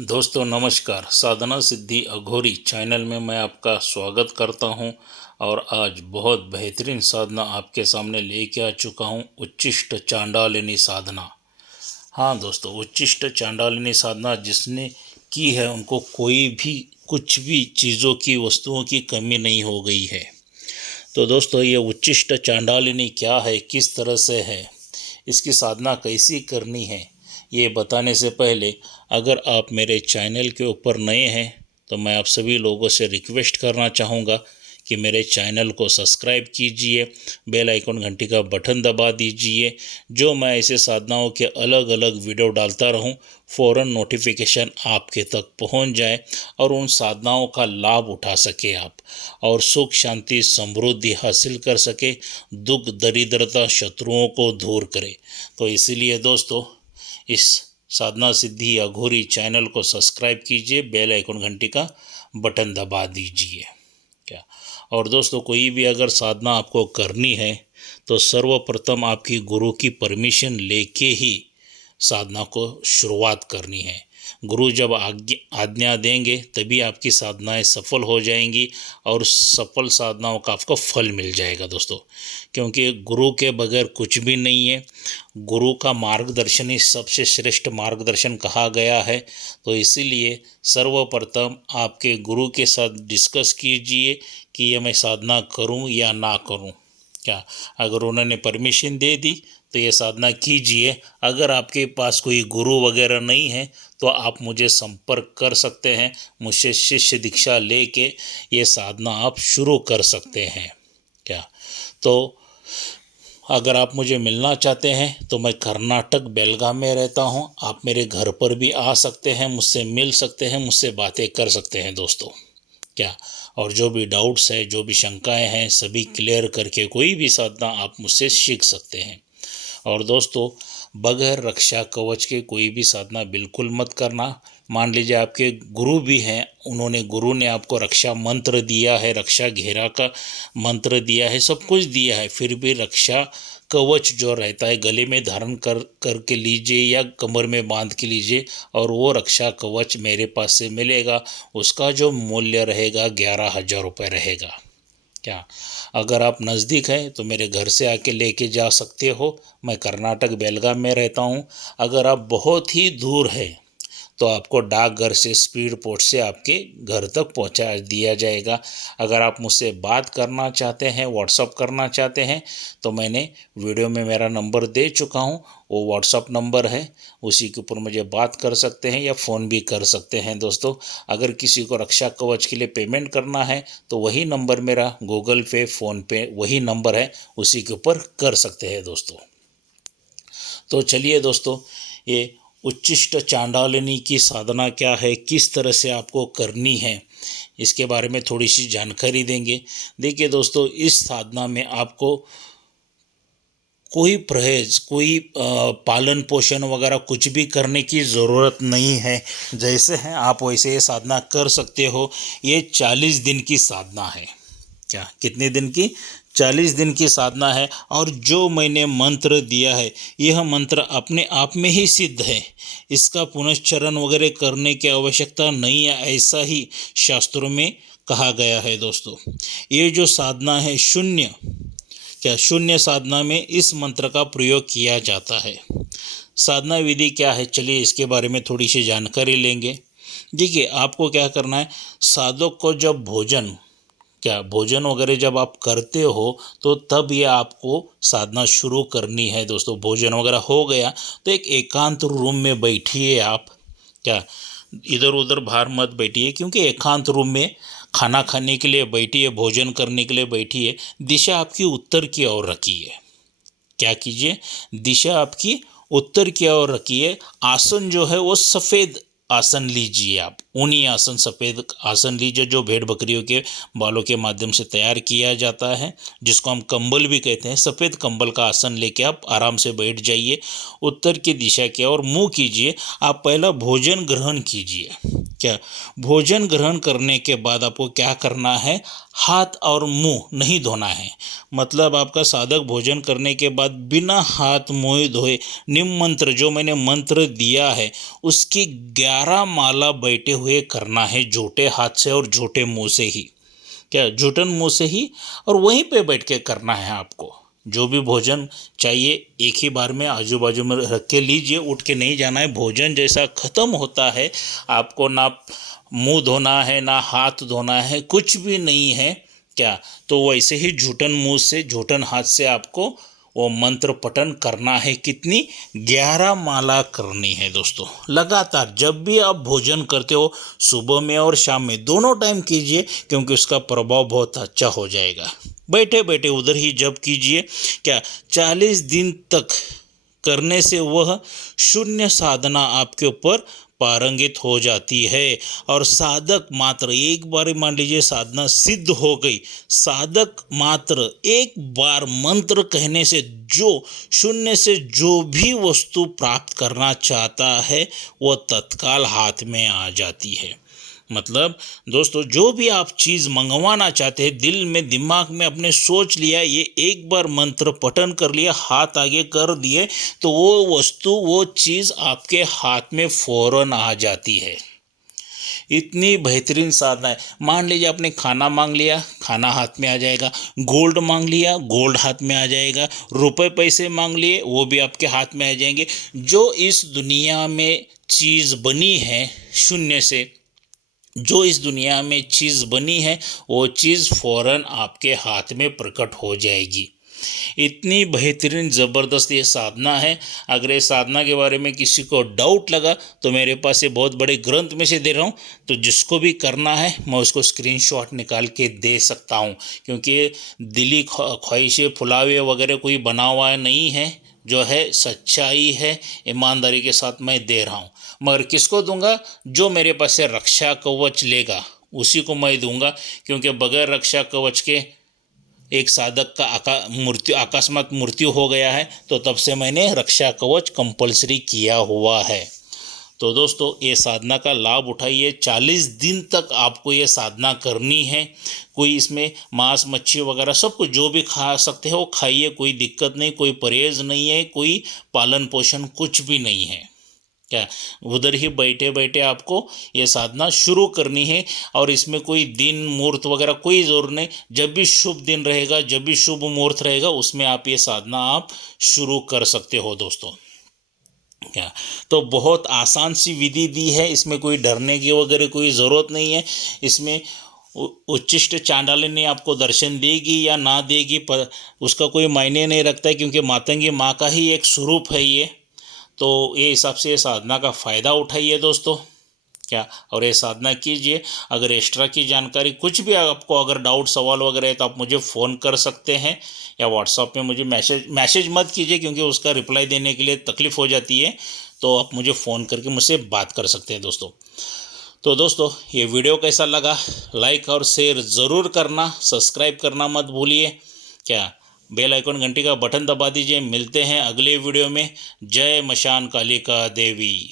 दोस्तों नमस्कार। साधना सिद्धि अघोरी चैनल में मैं आपका स्वागत करता हूं और आज बहुत बेहतरीन साधना आपके सामने लेके आ चुका हूं। उच्चिष्ट चांडालिनी साधना। हाँ दोस्तों, उच्चिष्ट चांडालिनी साधना जिसने की है उनको कोई भी कुछ भी चीज़ों की वस्तुओं की कमी नहीं हो गई है। तो दोस्तों ये उच्चिष्ट चांडालिनी क्या है, किस तरह से है, इसकी साधना कैसी करनी है, ये बताने से पहले अगर आप मेरे चैनल के ऊपर नए हैं तो मैं आप सभी लोगों से रिक्वेस्ट करना चाहूँगा कि मेरे चैनल को सब्सक्राइब कीजिए, बेल आइकन घंटी का बटन दबा दीजिए। जो मैं ऐसे साधनाओं के अलग अलग वीडियो डालता रहूं, फ़ौरन नोटिफिकेशन आपके तक पहुंच जाए और उन साधनाओं का लाभ उठा सके आप और सुख शांति समृद्धि हासिल कर सके, दुख दरिद्रता शत्रुओं को दूर करे। तो इसीलिए दोस्तों इस साधना सिद्धि अघोरी चैनल को सब्सक्राइब कीजिए, बेल आइकन घंटी का बटन दबा दीजिए। क्या और दोस्तों कोई भी अगर साधना आपको करनी है तो सर्वप्रथम आपकी गुरु की परमिशन लेके ही साधना को शुरुआत करनी है। गुरु जब आज्ञा देंगे तभी आपकी साधनाएं सफल हो जाएंगी और सफल साधनाओं का आपको फल मिल जाएगा दोस्तों, क्योंकि गुरु के बगैर कुछ भी नहीं है। गुरु का मार्गदर्शन ही सबसे श्रेष्ठ मार्गदर्शन कहा गया है। तो इसीलिए सर्वप्रथम आपके गुरु के साथ डिस्कस कीजिए कि ये मैं साधना करूं या ना करूं। क्या अगर उन्होंने परमिशन दे दी तो ये साधना कीजिए। अगर आपके पास कोई गुरु वगैरह नहीं है तो आप मुझे संपर्क कर सकते हैं, मुझसे शिष्य दीक्षा लेके ये साधना आप शुरू कर सकते हैं। क्या तो अगर आप मुझे मिलना चाहते हैं तो मैं कर्नाटक बेलगाम में रहता हूं। आप मेरे घर पर भी आ सकते हैं, मुझसे मिल सकते हैं, मुझसे बातें कर सकते हैं दोस्तों। क्या और जो भी डाउट्स है, जो भी शंकाएं हैं, सभी क्लियर करके कोई भी साधना आप मुझसे सीख सकते हैं। और दोस्तों बगैर रक्षा कवच के कोई भी साधना बिल्कुल मत करना। मान लीजिए आपके गुरु भी हैं, गुरु ने आपको रक्षा मंत्र दिया है, रक्षा घेरा का मंत्र दिया है, सब कुछ दिया है, फिर भी रक्षा कवच जो रहता है गले में धारण करके लीजिए या कमर में बांध के लीजिए और वो रक्षा कवच मेरे पास से मिलेगा। उसका जो मूल्य रहेगा 11,000 रुपये रहेगा। क्या अगर आप नज़दीक हैं तो मेरे घर से आके लेके जा सकते हो। मैं कर्नाटक बेलगाम में रहता हूँ। अगर आप बहुत ही दूर है तो आपको डाकघर से स्पीड पोस्ट से आपके घर तक पहुंचा दिया जाएगा। अगर आप मुझसे बात करना चाहते हैं, व्हाट्सअप करना चाहते हैं तो मैंने वीडियो में मेरा नंबर दे चुका हूं, वो व्हाट्सअप नंबर है, उसी के ऊपर मुझे बात कर सकते हैं या फ़ोन भी कर सकते हैं दोस्तों। अगर किसी को रक्षा कवच के लिए पेमेंट करना है तो वही नंबर मेरा गूगल पे फ़ोन पे वही नंबर है, उसी के ऊपर कर सकते हैं दोस्तों। तो चलिए दोस्तों, ये उच्चिष्ट चांडालिनी की साधना क्या है, किस तरह से आपको करनी है, इसके बारे में थोड़ी सी जानकारी देंगे। देखिए दोस्तों, इस साधना में आपको कोई परहेज, कोई पालन पोषण वगैरह कुछ भी करने की ज़रूरत नहीं है। जैसे हैं आप वैसे ये साधना कर सकते हो। ये 40 दिन की साधना है। क्या कितने दिन की? 40 दिन की साधना है। और जो मैंने मंत्र दिया है यह मंत्र अपने आप में ही सिद्ध है, इसका पुनश्चरण वगैरह करने की आवश्यकता नहीं है, ऐसा ही शास्त्रों में कहा गया है दोस्तों। ये जो साधना है शून्य साधना में इस मंत्र का प्रयोग किया जाता है। साधना विधि क्या है, चलिए इसके बारे में थोड़ी सी जानकारी लेंगे। देखिए आपको क्या करना है, साधक को जब भोजन वगैरह जब आप करते हो तो तब ये आपको साधना शुरू करनी है दोस्तों। भोजन वगैरह हो गया तो एक एकांत रूम में बैठिए आप। क्या इधर उधर बाहर मत बैठिए, क्योंकि एकांत रूम में खाना खाने के लिए बैठिए, भोजन करने के लिए बैठिए। दिशा आपकी उत्तर की ओर रखिए। क्या कीजिए, दिशा आपकी उत्तर की ओर रखिए। आसन जो है वो सफ़ेद आसन लीजिए आप, ऊनी आसन, सफ़ेद आसन लीजिए जो भेड़ बकरियों के बालों के माध्यम से तैयार किया जाता है, जिसको हम कंबल भी कहते हैं। सफ़ेद कंबल का आसन लेके आप आराम से बैठ जाइए। उत्तर की दिशा की ओर मुँह कीजिए। आप पहला भोजन ग्रहण कीजिए। क्या भोजन ग्रहण करने के बाद आपको क्या करना है, हाथ और मुंह नहीं धोना है। मतलब आपका साधक भोजन करने के बाद बिना हाथ मुंह धोए निम मंत्र जो मैंने मंत्र दिया है उसकी 11 माला बैठे हुए करना है, झूठे हाथ से और झूठे मुंह से ही। क्या झूठन मुंह से ही, और वहीं पे बैठ के करना है आपको। जो भी भोजन चाहिए एक ही बार में आजू बाजू में रख के लीजिए, उठ के नहीं जाना है। भोजन जैसा खत्म होता है आपको ना मुंह धोना है ना हाथ धोना है, कुछ भी नहीं है। क्या तो वैसे ही झूठन मुंह से झूठन हाथ से आपको वो मंत्र पठन करना है। कितनी? 11 माला करनी है दोस्तों। लगातार जब भी आप भोजन करते हो सुबह में और शाम में दोनों टाइम कीजिए, क्योंकि उसका प्रभाव बहुत अच्छा हो जाएगा। बैठे बैठे उधर ही जब कीजिए। क्या 40 दिन तक करने से वह शून्य साधना आपके ऊपर पारंगित हो जाती है। और साधक मात्र एक बार, मान लीजिए साधना सिद्ध हो गई, साधक मात्र एक बार मंत्र कहने से जो शून्य से जो भी वस्तु प्राप्त करना चाहता है वह तत्काल हाथ में आ जाती है। मतलब दोस्तों जो भी आप चीज़ मंगवाना चाहते हैं, दिल में दिमाग में अपने सोच लिया, ये एक बार मंत्र पठन कर लिया, हाथ आगे कर दिए, तो वो वस्तु वो चीज़ आपके हाथ में फौरन आ जाती है। इतनी बेहतरीन साधना है। मान लीजिए आपने खाना मांग लिया, खाना हाथ में आ जाएगा। गोल्ड मांग लिया, गोल्ड हाथ में आ जाएगा। रुपए पैसे मांग लिए, वो भी आपके हाथ में आ जाएंगे। जो इस दुनिया में चीज़ बनी है शून्य से, जो इस दुनिया में चीज़ बनी है वो चीज़ फौरन आपके हाथ में प्रकट हो जाएगी। इतनी बेहतरीन ज़बरदस्त ये साधना है। अगर ये साधना के बारे में किसी को डाउट लगा तो मेरे पास ये बहुत बड़े ग्रंथ में से दे रहा हूँ, तो जिसको भी करना है मैं उसको स्क्रीनशॉट निकाल के दे सकता हूँ, क्योंकि ये दिली ख्वाहिशें फुलावे वगैरह कोई बना हुआ नहीं है, जो है सच्चाई है, ईमानदारी के साथ मैं दे रहा हूँ। मगर किसको दूंगा? जो मेरे पास से रक्षा कवच लेगा उसी को मैं दूंगा, क्योंकि बगैर रक्षा कवच के एक साधक का अकस्मात मृत्यु हो गया है, तो तब से मैंने रक्षा कवच कंपलसरी किया हुआ है। तो दोस्तों ये साधना का लाभ उठाइए। 40 दिन तक आपको ये साधना करनी है। कोई इसमें मांस मच्छी वगैरह सब कुछ जो भी खा सकते हो खाइए, कोई दिक्कत नहीं, कोई परहेज नहीं है, कोई पालन पोषण कुछ भी नहीं है। क्या उधर ही बैठे बैठे आपको ये साधना शुरू करनी है, और इसमें कोई दिन मुहूर्त वगैरह कोई ज़रूर नहीं। जब भी शुभ दिन रहेगा, जब भी शुभ मुहूर्त रहेगा, उसमें आप ये साधना आप शुरू कर सकते हो दोस्तों। क्या तो बहुत आसान सी विधि दी है, इसमें कोई डरने की वगैरह कोई ज़रूरत नहीं है। इसमें उच्चिष्ट चांडालिनी आपको दर्शन देगी या ना देगी पर उसका कोई मायने नहीं रखता है, क्योंकि मातंगी माँ का ही एक स्वरूप है ये। तो ये हिसाब से ये साधना का फ़ायदा उठाइए दोस्तों। क्या और ये साधना कीजिए। अगर एक्स्ट्रा की जानकारी कुछ भी आपको अगर डाउट सवाल वगैरह है तो आप मुझे फ़ोन कर सकते हैं, या व्हाट्सएप में मुझे मैसेज मत कीजिए, क्योंकि उसका रिप्लाई देने के लिए तकलीफ़ हो जाती है। तो आप मुझे फ़ोन करके मुझसे बात कर सकते हैं दोस्तों। तो दोस्तों ये वीडियो कैसा लगा, लाइक और शेयर ज़रूर करना, सब्सक्राइब करना मत भूलिए। क्या बेल आइकन घंटी का बटन दबा दीजिए। मिलते हैं अगले वीडियो में। जय मशान कालिका देवी।